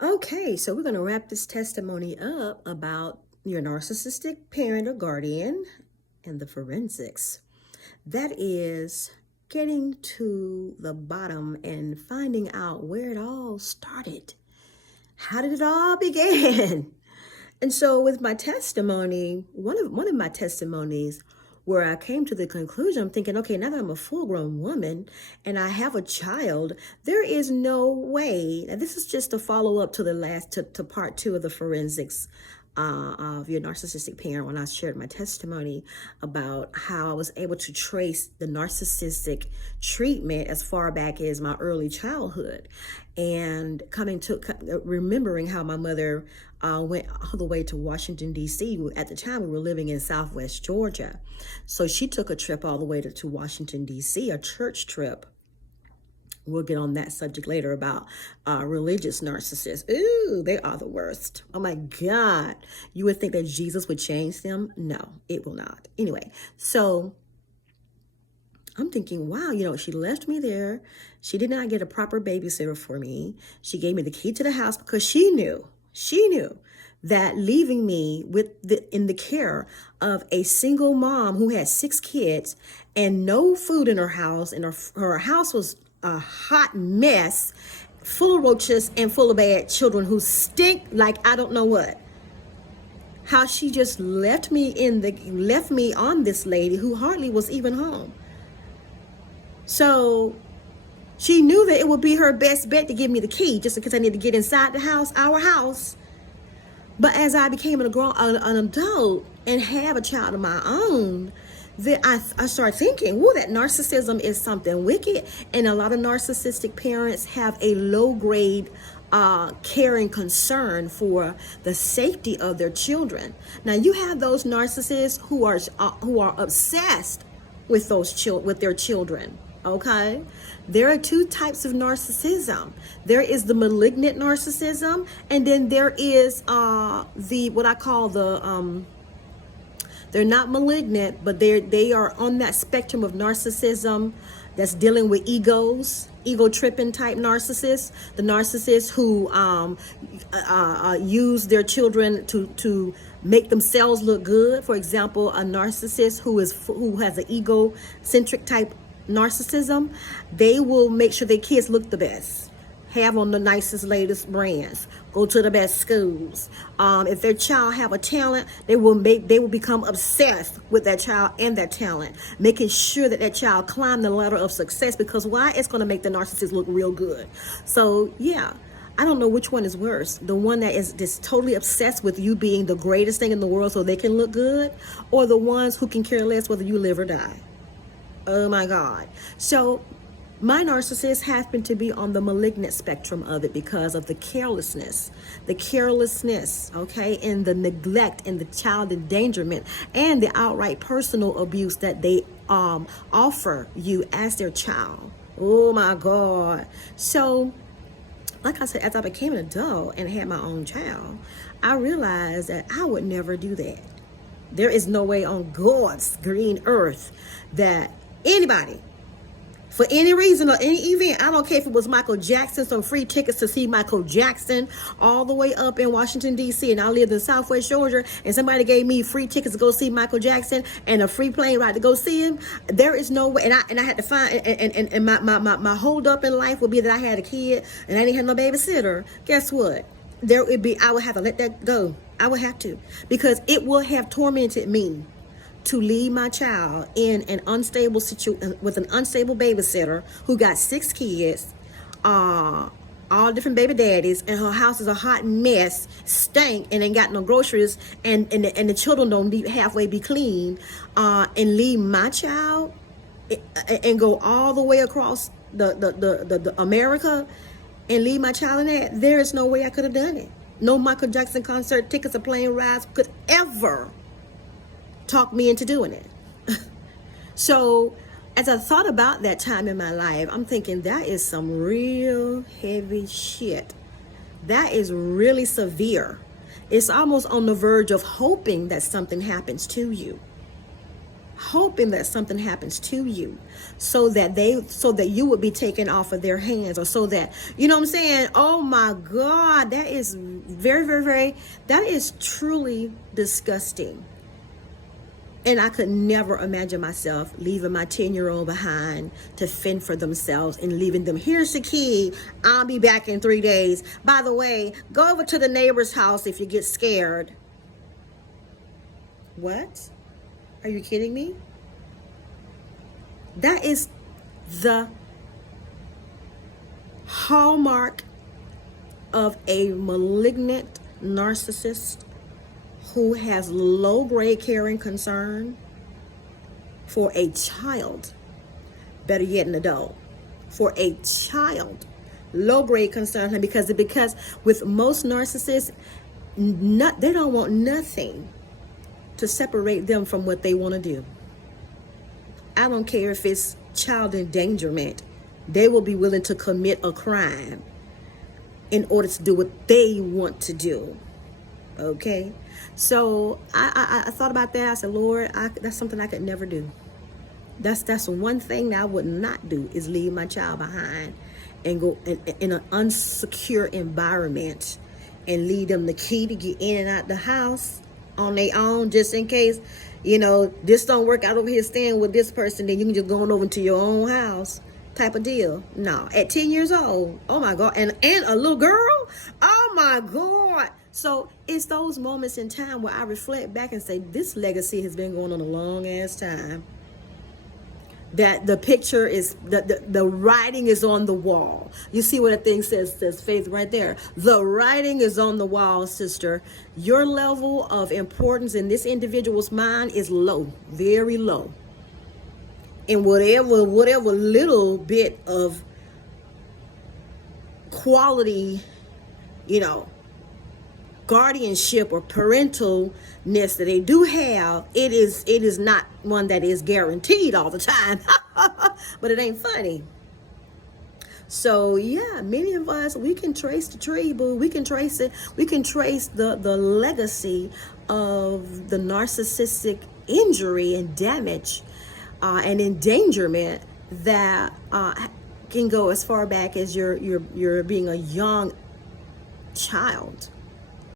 Okay, so we're going to wrap this testimony up about your narcissistic parent or guardian and the forensics. That is getting to the bottom and finding out where it all started. How did it all begin? And so with my testimony, one of my testimonies where I came to the conclusion, I'm thinking, okay, now that I'm a full-grown woman and I have a child, there is no way. And this is just a follow-up to the last to part two of the forensics of your narcissistic parent, when I shared my testimony about how I was able to trace the narcissistic treatment as far back as my early childhood, and remembering how my mother went all the way to Washington, D.C. At the time, we were living in Southwest Georgia. So she took a trip all the way to Washington, D.C., a church trip. We'll get on that subject later about religious narcissists. Ooh, they are the worst. Oh my God. You would think that Jesus would change them? No, it will not. Anyway, so I'm thinking, wow, she left me there. She did not get a proper babysitter for me. She gave me the key to the house because she knew that leaving me in the care of a single mom who had 6 kids and no food in her house, and her house was a hot mess, full of roaches and full of bad children who stink like I don't know what. How she just left me on this lady who hardly was even home. So she knew that it would be her best bet to give me the key just because I need to get inside the house, our house. But as I became an adult and have a child of my own, then I started thinking, that narcissism is something wicked. And a lot of narcissistic parents have a low-grade caring concern for the safety of their children. Now, you have those narcissists who are obsessed with their children. Okay, there are 2 types of narcissism. There is the malignant narcissism, and then there is what I call they're not malignant, but they are on that spectrum of narcissism that's dealing with ego tripping type narcissists. The narcissists who use their children to make themselves look good. For example, a narcissist who has an egocentric type narcissism, they will make sure their kids look the best, have on the nicest, latest brands, go to the best schools. If their child have a talent, they will become obsessed with that child and that talent, making sure that child climb the ladder of success, because why? It's going to make the narcissist look real good. So yeah, I don't know which one is worse. The one that is just totally obsessed with you being the greatest thing in the world so they can look good, or the ones who can care less whether you live or die. Oh my God. So my narcissists happen to be on the malignant spectrum of it because of the carelessness, okay, and the neglect and the child endangerment and the outright personal abuse that they offer you as their child. Oh my God. So, like I said, as I became an adult and had my own child, I realized that I would never do that. There is no way on God's green earth that anybody, for any reason or any event, I don't care if it was Michael Jackson, some free tickets to see Michael Jackson all the way up in Washington, D.C., and I lived in Southwest Georgia, and somebody gave me free tickets to go see Michael Jackson and a free plane ride to go see him. There is no way, and I had to find, and my hold up in life would be that I had a kid and I didn't have no babysitter. Guess what? I would have to let that go. I would have to, because it would have tormented me to leave my child in an unstable situation with an unstable babysitter who got 6 kids, all different baby daddies, and her house is a hot mess, stank, and ain't got no groceries, and the children don't halfway be clean, and leave my child and go all the way across the America and leave my child in that. There is no way I could have done it. No Michael Jackson concert tickets or plane rides could ever talk me into doing it. So as I thought about that time in my life, I'm thinking that is some real heavy shit. That is really severe. It's almost on the verge of hoping that something happens to you. hoping that something happens to you so that you would be taken off of their hands, or so that, you know what I'm saying? Oh my God, that is very, very, very, that is truly disgusting. And I could never imagine myself leaving my 10-year-old behind to fend for themselves and leaving them. Here's the key. I'll be back in 3 days. By the way, go over to the neighbor's house if you get scared. What? Are you kidding me? That is the hallmark of a malignant narcissist who has low-grade care and concern for a child, better yet an adult, for a child, low-grade concern, because with most narcissists, they don't want nothing to separate them from what they want to do. I don't care if it's child endangerment. They will be willing to commit a crime in order to do what they want to do. Okay? So I thought about that. I said, Lord, that's something I could never do. That's one thing that I would not do, is leave my child behind and go in an unsecure environment and leave them the key to get in and out the house on their own, just in case, this don't work out over here staying with this person, then you can just go on over to your own house type of deal. No, at 10 years old, oh my God, and a little girl, oh my God. So it's those moments in time where I reflect back and say, this legacy has been going on a long ass time. That the picture is, the writing is on the wall. You see what a thing says Faith right there. The writing is on the wall, sister. Your level of importance in this individual's mind is low, very low. And whatever little bit of quality, guardianship or parentalness that they do have, it is not one that is guaranteed all the time. But it ain't funny. So yeah, many of us, we can trace the tree, boo. We can trace it. We can trace the legacy of the narcissistic injury and damage and endangerment that can go as far back as you're being a young child.